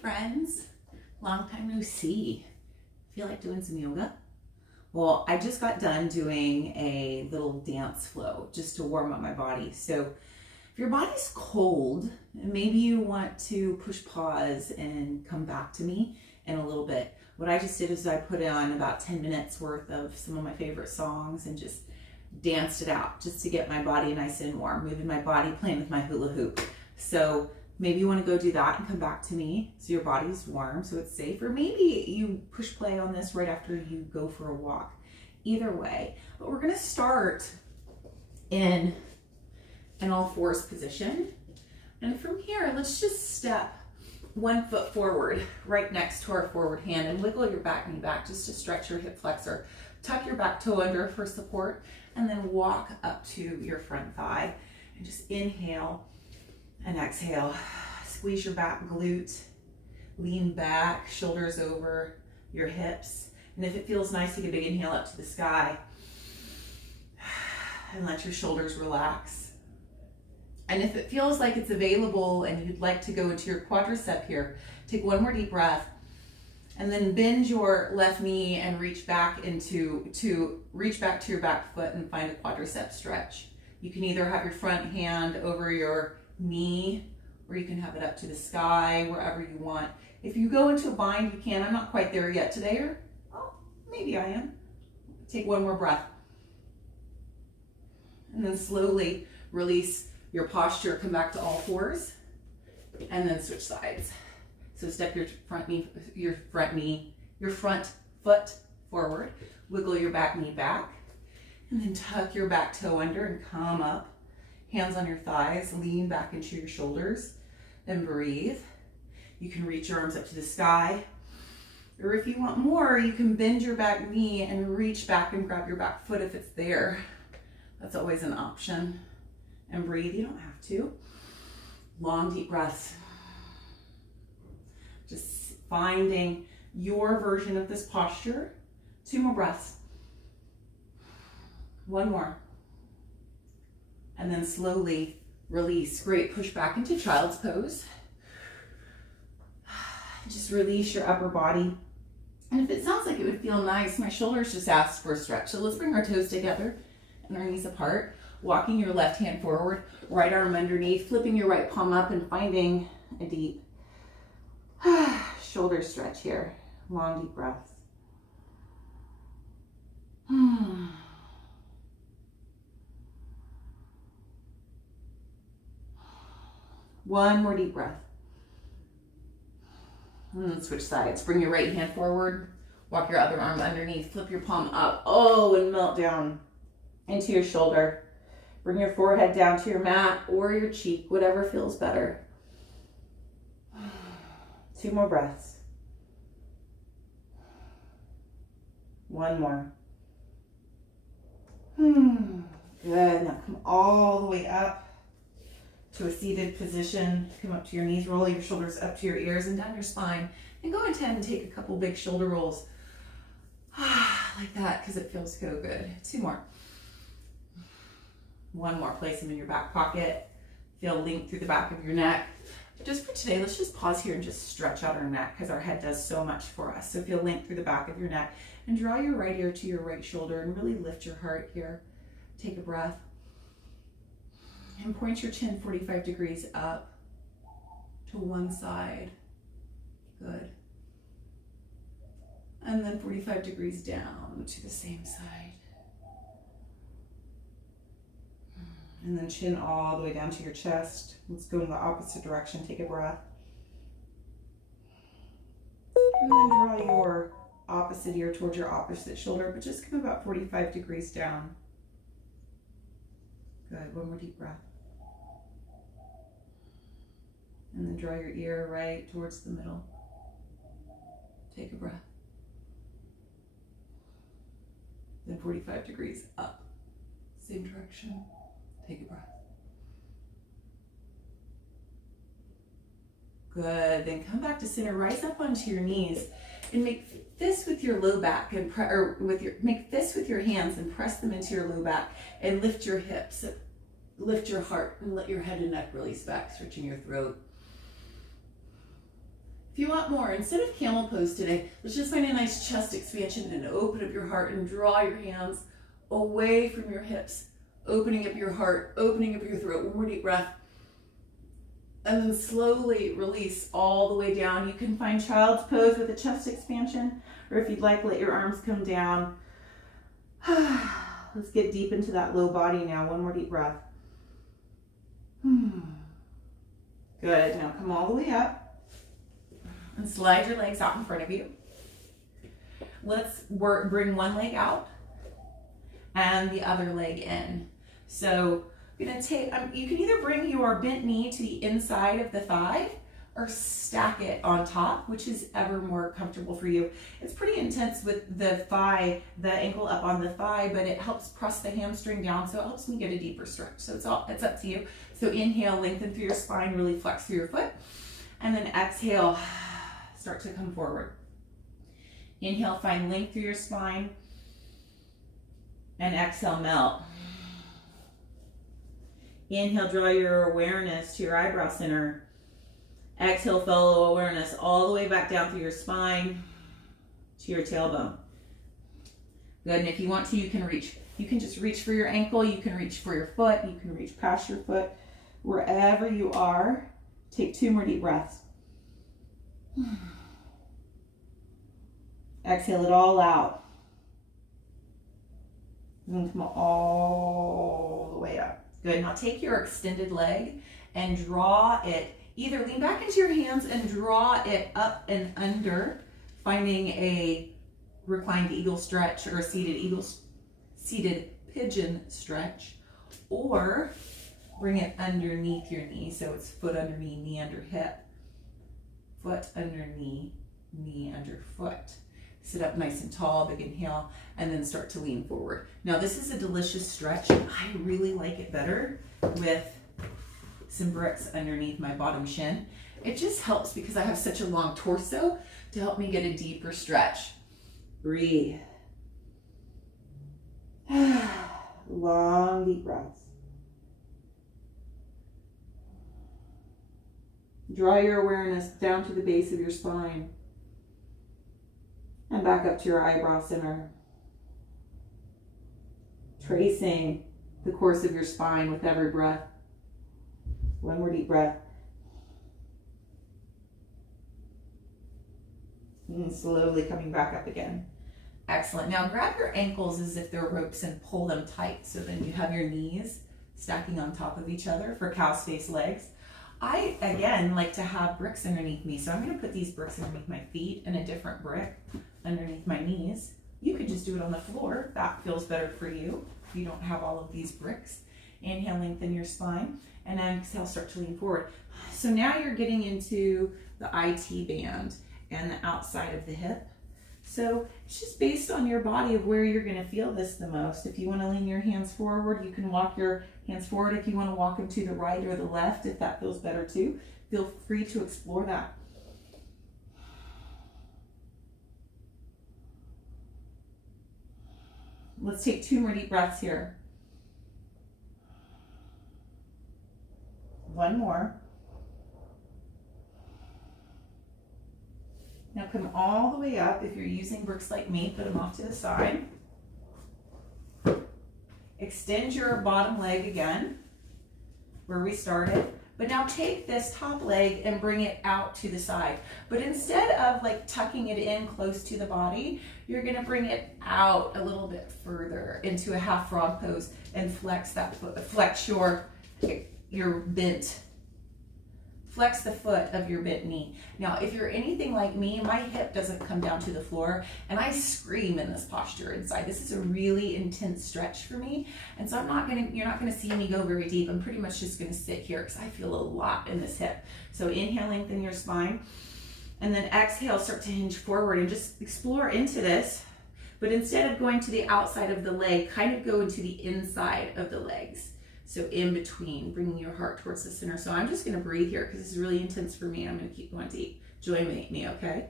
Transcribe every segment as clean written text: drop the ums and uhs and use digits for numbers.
friends, long time no see. Feel like doing some yoga? Well, I just got done doing a little dance flow just to warm up my body. So if your body's cold, maybe you want to push pause and come back to me in a little bit. What I just did is I put on about 10 minutes worth of some of my favorite songs and just danced it out just to get my body nice and warm, moving my body, playing with my hula hoop. So maybe you want to go do that and come back to me so your body's warm, so it's safe. Or maybe you push play on this right after you go for a walk. Either way. But we're going to start in an all fours position. And from here, let's just step 1 foot forward right next to our forward hand and wiggle your back knee back just to stretch your hip flexor. Tuck your back toe under for support and then walk up to your front thigh and just inhale and exhale. Squeeze your back glute, lean back, shoulders over your hips. And if it feels nice, take a big inhale up to the sky and let your shoulders relax. And if it feels like it's available and you'd like to go into your quadricep here, take one more deep breath and then bend your left knee and reach back to your back foot and find a quadricep stretch. You can either have your front hand over your knee, or you can have it up to the sky, wherever you want. If you go into a bind, you can. I'm not quite there yet today, or oh, maybe I am. Take one more breath. And then slowly release your posture, come back to all fours, and then switch sides. So step your front foot forward, wiggle your back knee back, and then tuck your back toe under and come up. Hands on your thighs, lean back into your shoulders, and breathe. You can reach your arms up to the sky, or if you want more, you can bend your back knee and reach back and grab your back foot if it's there. That's always an option. And breathe, you don't have to. Long, deep breaths. Just finding your version of this posture. 2 more breaths. 1 more. And then slowly release. Great, push back into child's pose. Just release your upper body. And if it sounds like it would feel nice, my shoulders just asked for a stretch. So let's bring our toes together and our knees apart. Walking your left hand forward, right arm underneath, flipping your right palm up and finding a deep shoulder stretch here. Long, deep breaths. One more deep breath. And then switch sides. Bring your right hand forward, walk your other arm underneath, flip your palm up, and melt down into your shoulder. Bring your forehead down to your mat or your cheek, whatever feels better. 2 more breaths. 1 more. Good. Now come all the way up to a seated position. Come up to your knees, roll your shoulders up to your ears and down your spine. And go ahead and take a couple big shoulder rolls. Like that, because it feels so good. 2 more. 1 more, place them in your back pocket. Feel length through the back of your neck. Just for today, let's just pause here and just stretch out our neck because our head does so much for us. So feel length through the back of your neck and draw your right ear to your right shoulder and really lift your heart here. Take a breath and point your chin 45 degrees up to one side. Good. And then 45 degrees down to the same side. And then chin all the way down to your chest. Let's go in the opposite direction. Take a breath. And then draw your opposite ear towards your opposite shoulder, but just come about 45 degrees down. Good. 1 more deep breath. And then draw your ear right towards the middle. Take a breath. Then 45 degrees up. Same direction. Take a breath. Good. Then come back to center. Rise up onto your knees and make fists with your low back and make fists with your hands and press them into your low back and lift your hips. Lift your heart and let your head and neck release back, stretching your throat. you want more, instead of camel pose today, let's just find a nice chest expansion and open up your heart and draw your hands away from your hips, opening up your heart, opening up your throat. One more deep breath. And then slowly release all the way down. You can find child's pose with a chest expansion, or if you'd like, let your arms come down. Let's get deep into that low body now. One more deep breath. Good. Now come all the way up and slide your legs out in front of you. Let's bring one leg out and the other leg in. So I'm gonna take, you can either bring your bent knee to the inside of the thigh or stack it on top, which is ever more comfortable for you. It's pretty intense with the thigh, the ankle up on the thigh, but it helps press the hamstring down, so it helps me get a deeper stretch. So it's up to you. So inhale, lengthen through your spine, really flex through your foot. And then exhale, start to come forward. Inhale, find length through your spine. And exhale, melt. Inhale, draw your awareness to your eyebrow center. Exhale, fellow awareness all the way back down through your spine to your tailbone. Good, and if you want to, you can reach. You can just reach for your ankle, you can reach for your foot, you can reach past your foot. Wherever you are, take 2 more deep breaths. Exhale it all out. And come all the way up. Good, now take your extended leg and draw it. Either lean back into your hands and draw it up and under, finding a reclined eagle stretch or a seated pigeon stretch, or bring it underneath your knee, so it's foot under knee, knee under hip, foot under knee, knee under foot. Sit up nice and tall, big inhale, and then start to lean forward. Now this is a delicious stretch. I really like it better with some bricks underneath my bottom shin. It just helps because I have such a long torso to help me get a deeper stretch. Breathe. Long deep breaths. Draw your awareness down to the base of your spine and back up to your eyebrow center. Tracing the course of your spine with every breath. One more deep breath. And slowly coming back up again. Excellent. Now grab your ankles as if they're ropes and pull them tight, so then you have your knees stacking on top of each other for cow's face legs. I, again, like to have bricks underneath me, so I'm going to put these bricks underneath my feet and a different brick underneath my knees. You could just do it on the floor if that feels better for you, if you don't have all of these bricks. Inhale, lengthen your spine, and exhale, start to lean forward. So now you're getting into the IT band and the outside of the hip. So it's just based on your body of where you're going to feel this the most. If you want to lean your hands forward, you can walk your hands forward. If you want to walk them to the right or the left, if that feels better too, feel free to explore that. Let's take 2 more deep breaths here. One more. Now come all the way up. If you're using bricks like me, put them off to the side. Extend your bottom leg again, where we started. But now take this top leg and bring it out to the side. But instead of like tucking it in close to the body, you're gonna bring it out a little bit further into a half frog pose and flex that foot, flex your bent. Flex the foot of your bent knee. Now, if you're anything like me, my hip doesn't come down to the floor and I scream in this posture inside. This is a really intense stretch for me. And so you're not gonna see me go very deep. I'm pretty much just gonna sit here because I feel a lot in this hip. So inhale, lengthen your spine. And then exhale, start to hinge forward and just explore into this. But instead of going to the outside of the leg, kind of go into the inside of the legs. So in between, bringing your heart towards the center. So I'm just gonna breathe here because this is really intense for me. I'm gonna keep going deep. Join me, okay?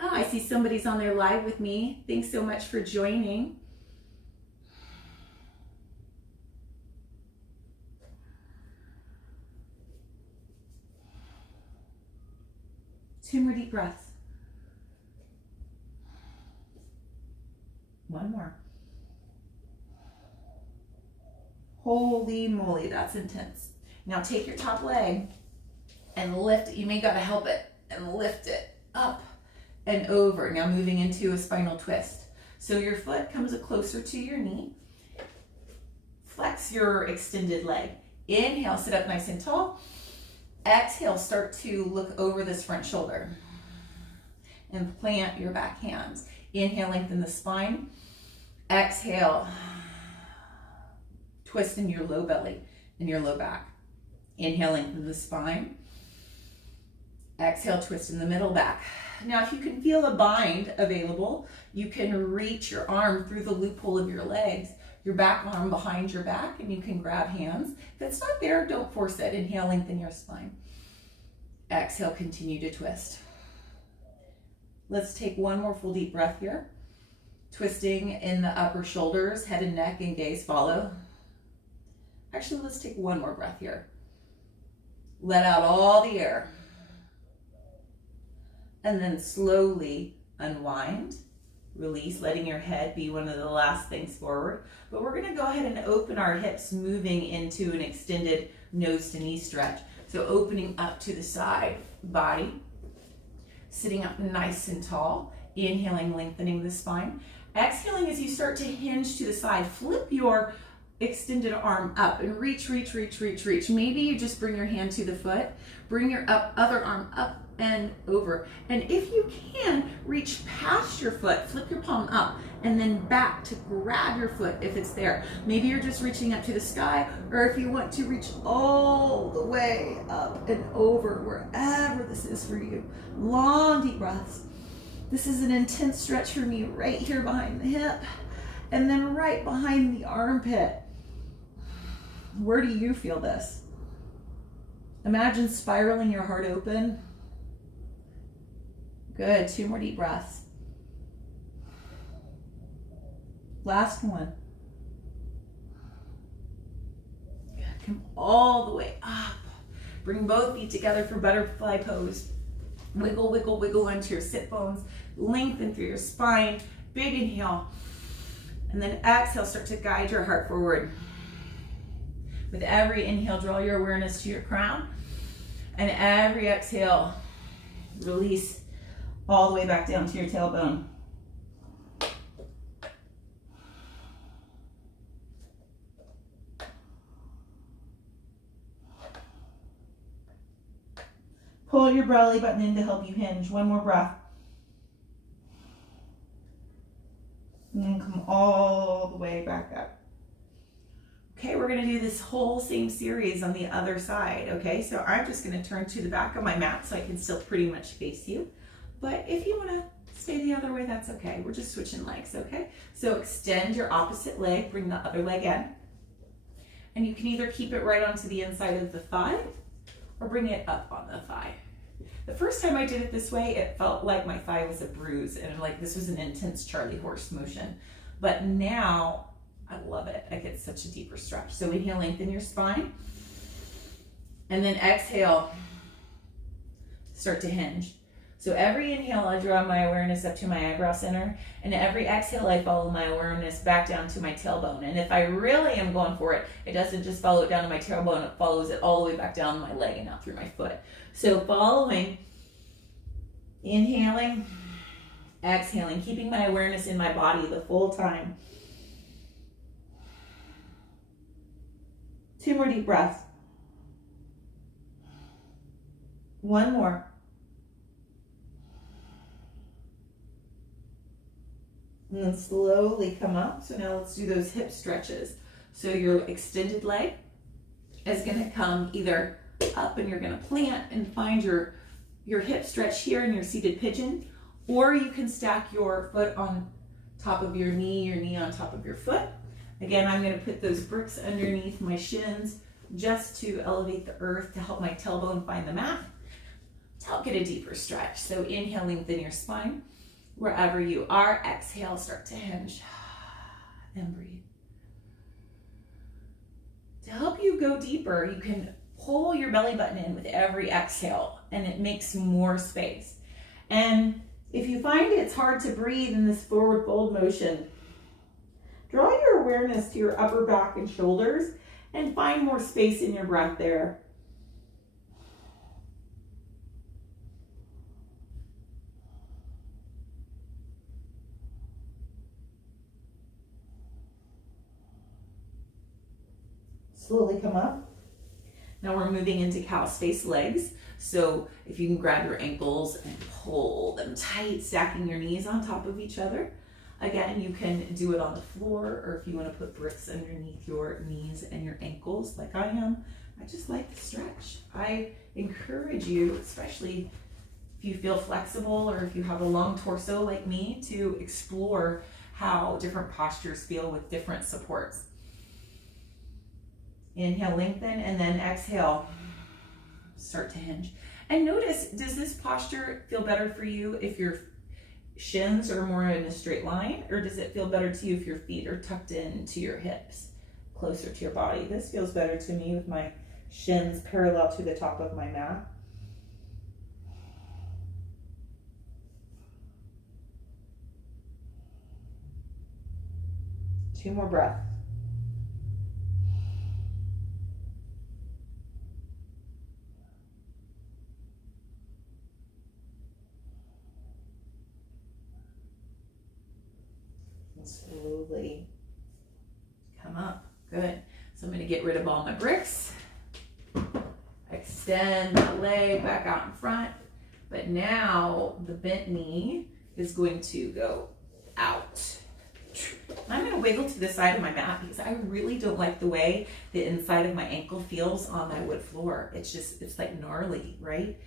Oh, I see somebody's on there live with me. Thanks so much for joining. 2 more deep breaths. One more. Holy moly, that's intense. Now take your top leg and lift it. You may gotta help it and lift it up and over. Now moving into a spinal twist. So your foot comes closer to your knee. Flex your extended leg. Inhale, sit up nice and tall. Exhale, start to look over this front shoulder and plant your back hands. Inhale, lengthen the spine. Exhale, twist in your low belly and your low back. Inhale, lengthen the spine. Exhale, twist in the middle back. Now, if you can feel a bind available, you can reach your arm through the loophole of your legs, your back arm behind your back, and you can grab hands. If it's not there, don't force it. Inhale, lengthen your spine. Exhale, continue to twist. Let's take one more full deep breath here. Twisting in the upper shoulders, head and neck, and gaze follow. Actually, let's take one more breath here. Let out all the air. And then slowly unwind, release, letting your head be one of the last things forward. But we're gonna go ahead and open our hips, moving into an extended nose to knee stretch. So opening up to the side body, sitting up nice and tall, inhaling, lengthening the spine. Exhaling as you start to hinge to the side, flip your extended arm up and reach, reach, reach, reach, reach. Maybe you just bring your hand to the foot, bring your other arm up and over. And if you can, reach past your foot, flip your palm up and then back to grab your foot if it's there. Maybe you're just reaching up to the sky, or if you want to reach all the way up and over, wherever this is for you. Long deep breaths. This is an intense stretch for me right here behind the hip and then right behind the armpit. Where do you feel this? Imagine spiraling your heart open. Good, 2 more deep breaths. Last one. Good, come all the way up. Bring both feet together for butterfly pose. Wiggle, wiggle, wiggle onto your sit bones. Lengthen through your spine. Big inhale. And then exhale, start to guide your heart forward. With every inhale, draw your awareness to your crown. And every exhale, release all the way back down to your tailbone. Pull your belly button in to help you hinge. One more breath. And then come all the way back up. Okay, we're gonna do this whole same series on the other side, okay? So I'm just gonna turn to the back of my mat so I can still pretty much face you. But if you wanna stay the other way, that's okay. We're just switching legs, okay? So extend your opposite leg, bring the other leg in. And you can either keep it right onto the inside of the thigh or bring it up on the thigh. The first time I did it this way, it felt like my thigh was a bruise and like this was an intense Charlie horse motion. But now, I love it. I get such a deeper stretch. So inhale, lengthen your spine. And then exhale, start to hinge. So every inhale, I draw my awareness up to my eyebrow center. And every exhale, I follow my awareness back down to my tailbone. And if I really am going for it, it doesn't just follow it down to my tailbone, it follows it all the way back down my leg and out through my foot. So following, inhaling, exhaling, keeping my awareness in my body the full time. 2 more deep breaths. One more. And then slowly come up. So now let's do those hip stretches. So your extended leg is gonna come either up and you're gonna plant and find your hip stretch here in your seated pigeon, or you can stack your foot on top of your knee on top of your foot. Again, I'm gonna put those bricks underneath my shins just to elevate the earth to help my tailbone find the mat, to help get a deeper stretch. So inhale, lengthen your spine. Wherever you are, exhale, start to hinge and breathe. To help you go deeper, you can pull your belly button in with every exhale and it makes more space. And if you find it's hard to breathe in this forward fold motion, draw your awareness to your upper back and shoulders and find more space in your breath there. Slowly come up. Now we're moving into cow space legs. So if you can grab your ankles and pull them tight, stacking your knees on top of each other. Again, you can do it on the floor, or if you want to put bricks underneath your knees and your ankles like I am. I just like the stretch. I encourage you, especially if you feel flexible or if you have a long torso like me, to explore how different postures feel with different supports. Inhale, lengthen, and then exhale, start to hinge. And notice, does this posture feel better for you if your shins are more in a straight line, or does it feel better to you if your feet are tucked into your hips, closer to your body? This feels better to me with my shins parallel to the top of my mat. Two more breaths. Slowly come up. Good. So I'm going to get rid of all my bricks. Extend that leg back out in front. But now the bent knee is going to go out. I'm going to wiggle to the side of my mat because I really don't like the way the inside of my ankle feels on my wood floor. It's like gnarly, right?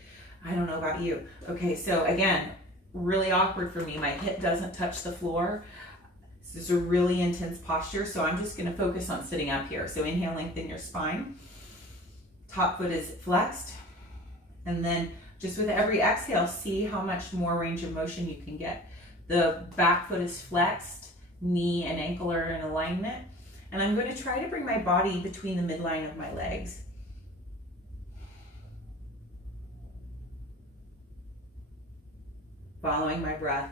I don't know about you. Okay, so again, really awkward for me. My hip doesn't touch the floor. This is a really intense posture, so I'm just gonna focus on sitting up here. So inhale, lengthen your spine. Top foot is flexed. And then just with every exhale, see how much more range of motion you can get. The back foot is flexed, knee and ankle are in alignment. And I'm gonna try to bring my body between the midline of my legs. Following my breath.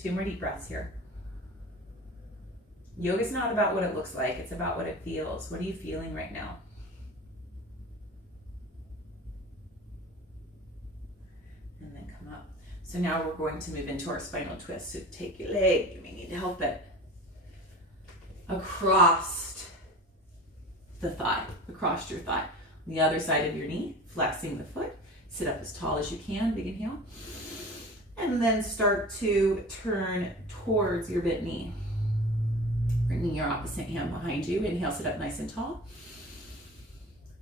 Two more deep breaths here. Yoga is not about what it looks like, it's about what it feels. What are you feeling right now? And then come up. So now we're going to move into our spinal twist. So take your leg, you may need to help it, across the thigh, across your thigh. On the other side of your knee, flexing the foot. Sit up as tall as you can, big inhale. And then start to turn towards your bent knee. Bringing your opposite hand behind you. Inhale, sit up nice and tall.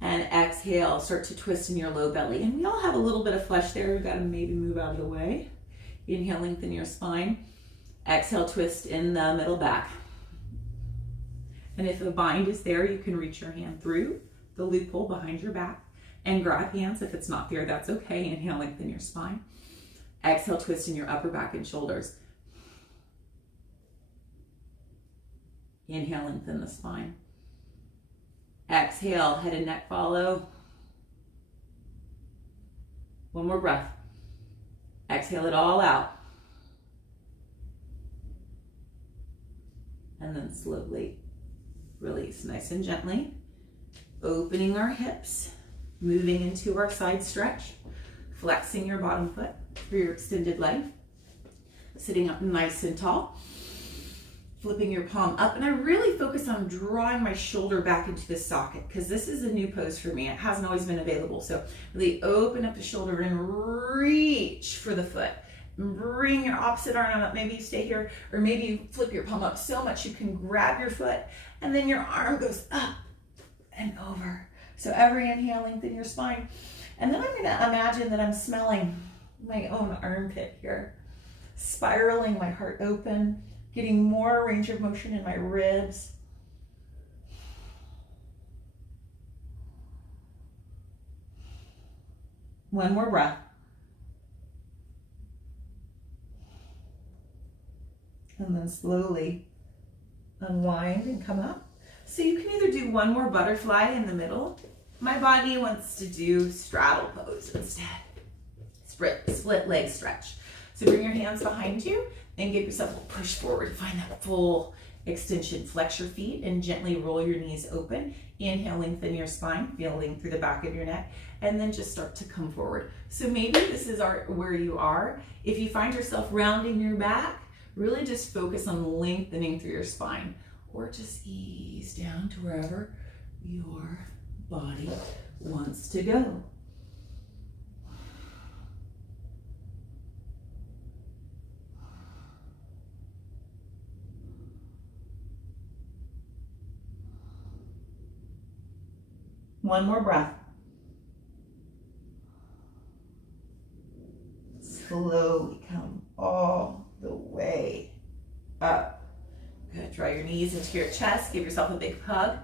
And exhale, start to twist in your low belly. And we all have a little bit of flesh there. We've got to maybe move out of the way. Inhale, lengthen your spine. Exhale, twist in the middle back. And if a bind is there, you can reach your hand through the loophole behind your back and grab hands. If it's not there, that's okay. Inhale, lengthen your spine. Exhale, twist in your upper back and shoulders. Inhale, lengthen the spine. Exhale, head and neck follow. One more breath. Exhale it all out. And then slowly release, nice and gently. Opening our hips, moving into our side stretch, flexing your bottom foot for your extended leg, sitting up nice and tall, flipping your palm up. And I really focus on drawing my shoulder back into the socket because this is a new pose for me. It hasn't always been available. So really open up the shoulder and reach for the foot. Bring your opposite arm up. Maybe you stay here, or maybe you flip your palm up so much you can grab your foot and then your arm goes up and over. So every inhale, lengthen your spine. And then I'm gonna imagine that I'm smelling my own armpit here, spiraling my heart open, getting more range of motion in my ribs. One more breath. And then slowly unwind and come up. So you can either do one more butterfly in the middle. My body wants to do straddle pose instead. Split leg stretch. So bring your hands behind you and give yourself a push forward. Find that full extension. Flex your feet and gently roll your knees open. Inhale, lengthen your spine, feeling through the back of your neck, and then just start to come forward. So maybe this is where you are. If you find yourself rounding your back, really just focus on lengthening through your spine, or just ease down to wherever your body wants to go. One more breath. Slowly come all the way up. Good. Draw your knees into your chest. Give yourself a big hug.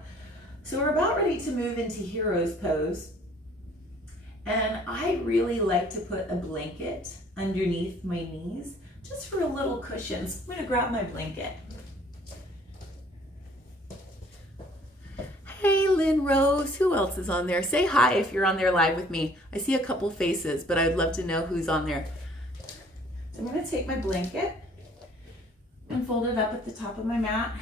So we're about ready to move into hero's pose. And I really like to put a blanket underneath my knees just for a little cushion. So I'm going to grab my blanket. Hey, Lynn Rose, who else is on there? Say hi if you're on there live with me. I see a couple faces, but I'd love to know who's on there. So I'm going to take my blanket and fold it up at the top of my mat.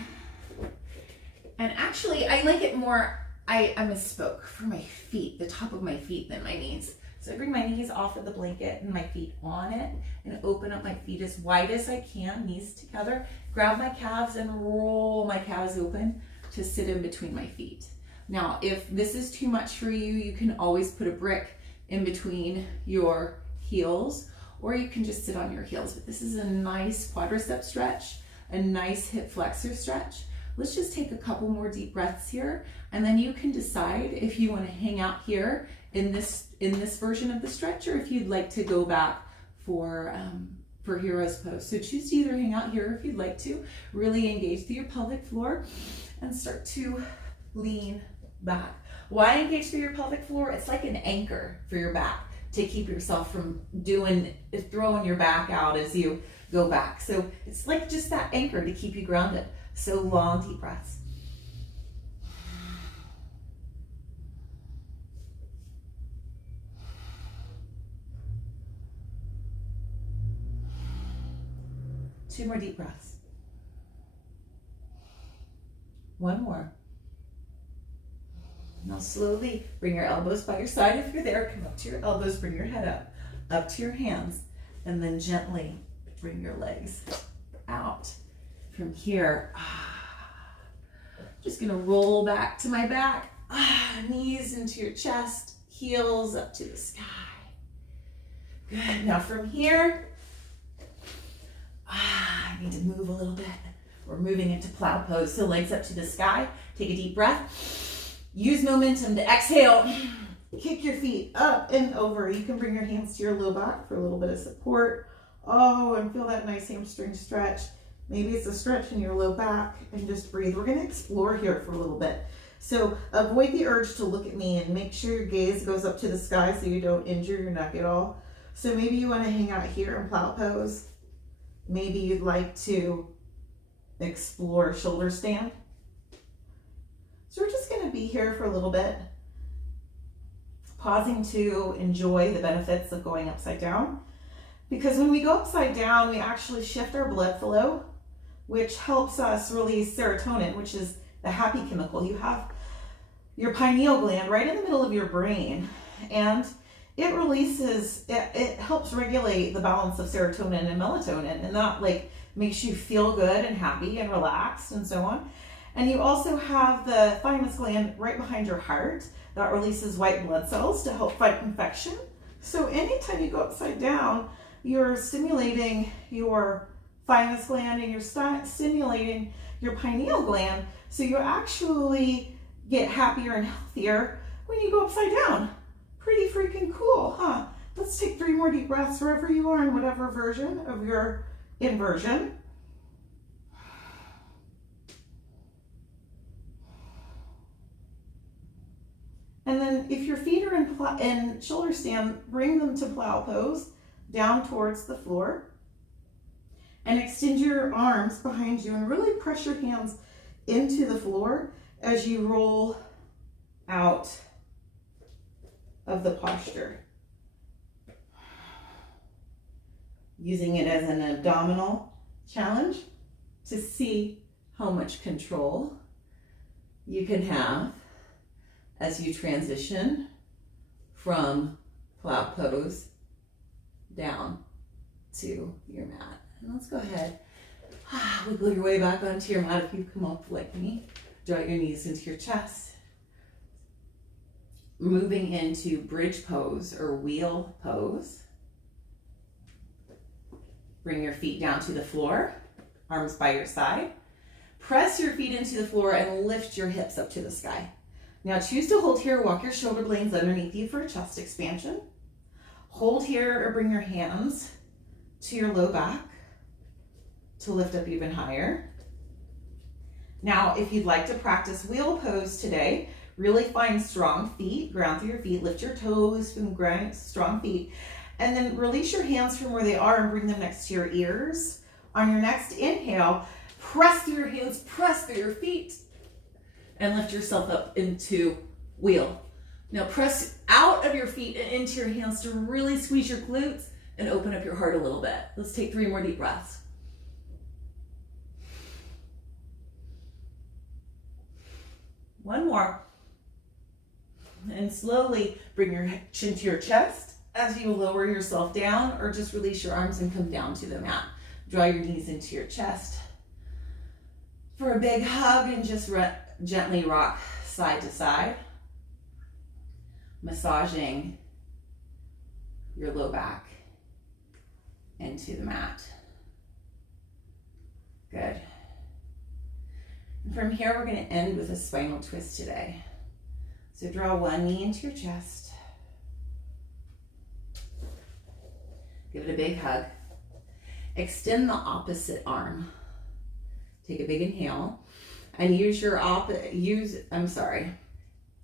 And actually, I like it more, I misspoke, for my feet, the top of my feet than my knees. So I bring my knees off of the blanket and my feet on it and open up my feet as wide as I can, knees together. Grab my calves and roll my calves open to sit in between my feet. Now, if this is too much for you, you can always put a brick in between your heels, or you can just sit on your heels. But this is a nice quadricep stretch, a nice hip flexor stretch. Let's just take a couple more deep breaths here, and then you can decide if you want to hang out here in this version of the stretch, or if you'd like to go back for hero's pose. So choose to either hang out here if you'd like to, really engage through your pelvic floor, and start to lean back. Why engage through your pelvic floor? It's like an anchor for your back to keep yourself from throwing your back out as you go back. So it's like just that anchor to keep you grounded. So long, deep breaths. Two more deep breaths. One more. Now slowly bring your elbows by your side if you're there. Come up to your elbows, bring your head up to your hands, and then gently bring your legs out. From here, just gonna roll back to my back, knees into your chest, heels up to the sky. Good. Now from here, I need to move a little bit. We're moving into plow pose. So legs up to the sky. Take a deep breath. Use momentum to exhale. Kick your feet up and over. You can bring your hands to your low back for a little bit of support. Oh, and feel that nice hamstring stretch. Maybe it's a stretch in your low back, and just breathe. We're gonna explore here for a little bit. So avoid the urge to look at me and make sure your gaze goes up to the sky so you don't injure your neck at all. So maybe you wanna hang out here in plow pose. Maybe you'd like to explore shoulder stand. So we're just gonna be here for a little bit, pausing to enjoy the benefits of going upside down. Because when we go upside down, we actually shift our blood flow, which helps us release serotonin, which is the happy chemical. You have your pineal gland right in the middle of your brain, and it releases, it helps regulate the balance of serotonin and melatonin, and that like makes you feel good and happy and relaxed and so on. And you also have the thymus gland right behind your heart that releases white blood cells to help fight infection. So anytime you go upside down, you're stimulating your thymus gland and you're stimulating your pineal gland, so you actually get happier and healthier when you go upside down. Pretty freaking cool, huh? Let's take 3 more deep breaths wherever you are in whatever version of your inversion. And then if your feet are in shoulder stand, bring them to plow pose, down towards the floor. And extend your arms behind you and really press your hands into the floor as you roll out of the posture. Using it as an abdominal challenge to see how much control you can have as you transition from cloud pose down to your mat. And let's go ahead, wiggle your way back onto your mat if you've come up like me. Draw your knees into your chest. Moving into bridge pose or wheel pose. Bring your feet down to the floor, arms by your side. Press your feet into the floor and lift your hips up to the sky. Now choose to hold here, walk your shoulder blades underneath you for a chest expansion. Hold here or bring your hands to your low back to lift up even higher. Now, if you'd like to practice wheel pose today, really find strong feet, ground through your feet, lift your toes from ground, strong feet, and then release your hands from where they are and bring them next to your ears. On your next inhale, press through your hands, press through your feet, and lift yourself up into wheel. Now press out of your feet and into your hands to really squeeze your glutes and open up your heart a little bit. Let's take 3 more deep breaths. One more. And slowly bring your chin to your chest as you lower yourself down, or just release your arms and come down to the mat. Draw your knees into your chest for a big hug and just gently rock side to side, massaging your low back into the mat. Good. And from here, we're going to end with a spinal twist today. So draw one knee into your chest. Give it a big hug. Extend the opposite arm. Take a big inhale and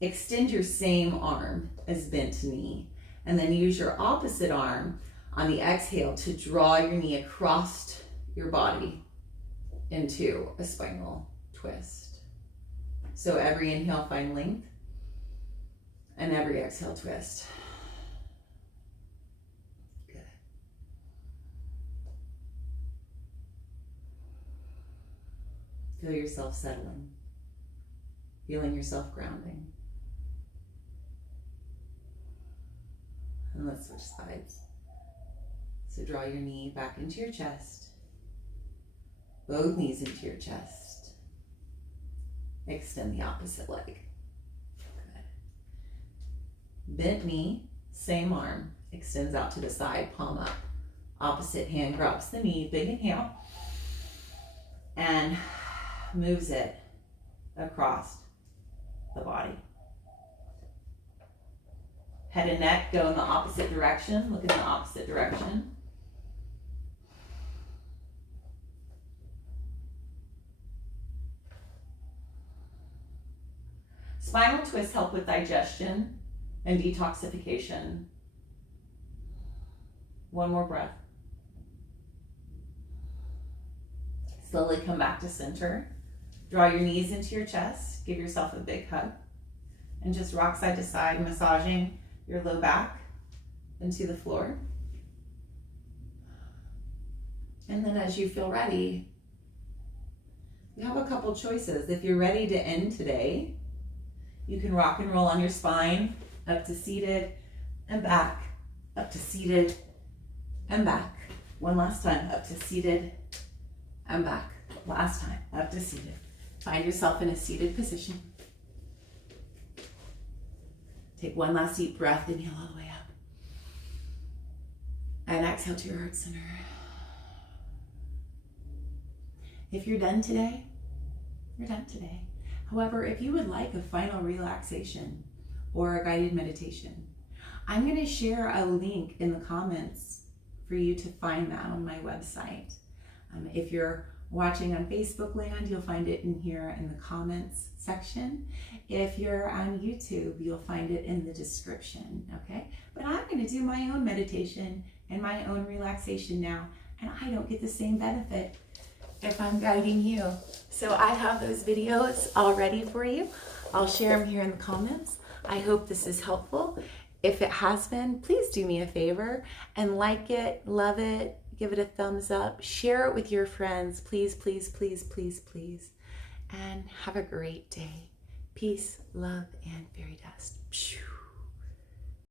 extend your same arm as bent knee, and then use your opposite arm on the exhale to draw your knee across your body into a spinal twist. So every inhale, find length, and every exhale, twist. Good. Feel yourself settling, feeling yourself grounding. And let's switch sides. So draw your knee back into your chest, both knees into your chest. Extend the opposite leg. Good. Bent knee, same arm, extends out to the side, palm up. Opposite hand grabs the knee, big inhale, and moves it across the body. Head and neck go in the opposite direction. Look in the opposite direction. Spinal twists help with digestion and detoxification. One more breath. Slowly come back to center. Draw your knees into your chest. Give yourself a big hug. And just rock side to side, massaging your low back into the floor. And then as you feel ready, you have a couple choices. If you're ready to end today, you can rock and roll on your spine, up to seated and back, up to seated and back. One last time, up to seated and back. Last time, up to seated. Find yourself in a seated position. Take one last deep breath, inhale all the way up. And exhale to your heart center. If you're done today, you're done today. However, if you would like a final relaxation or a guided meditation, I'm going to share a link in the comments for you to find that on my website. If you're watching on Facebook land, you'll find it in here in the comments section. If you're on YouTube, you'll find it in the description, okay? But I'm going to do my own meditation and my own relaxation now, and I don't get the same benefit if I'm guiding you. So I have those videos all ready for you. I'll share them here in the comments. I hope this is helpful. If it has been, please do me a favor and like it, love it, give it a thumbs up, share it with your friends, please, please, please, please, please. And have a great day. Peace, love, and fairy dust.